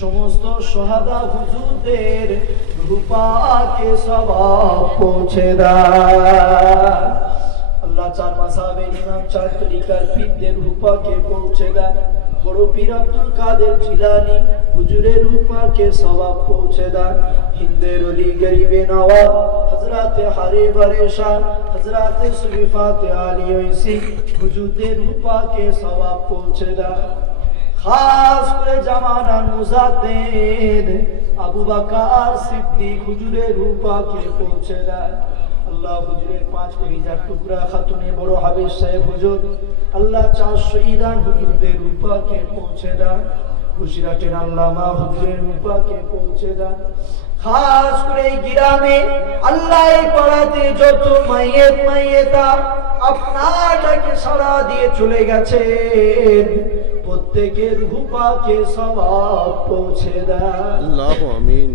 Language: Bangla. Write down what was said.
সমস্ত শাহাদা হুজুরদের রূপাকে সওয়াব পৌঁছে দেয়। আল্লাহ চার মাযহাবের ইমাম, চার তরিকার পীরদের রূপাকে পৌঁছে দেয়। বড় পীর আব্দুল কাদের জিলানী হুজুরের রূপাকে সওয়াব পৌঁছে দেয়। হিন্দের ওলি গরিবে নওয়াব হযরতে হারে বারেশা হযরতে সুরিফাতে আলী ঐসি হুজুরদের রূপাকে সওয়াব পৌঁছে দেয়। খাস করে জামানার মুজাদ্দিদ আবু বকর সিদ্দিক হুজুরের রূপাকে পৌঁছে দেয়। আল্লাহ হুজুরের পাঁচ কলিজার টুকরা খাতুনে বড় হাবিব সাহেব হুজুর, আল্লাহ চার শহীদান হুজুরদের রূপাকে পৌঁছে দেয়। খুশিরাটের আল্লামা হুজুরের রূপাকে পৌঁছে দেয়। খাস করে এই গ্রামে আল্লাহ এই পাড়াতে যত মাইয়েতা আপনাটাকে সাড়া দিয়ে চলে গেছেন, প্রত্যেকের রূপাকে সওয়াব পৌঁছে দেয়। আল্লাহু আমিন।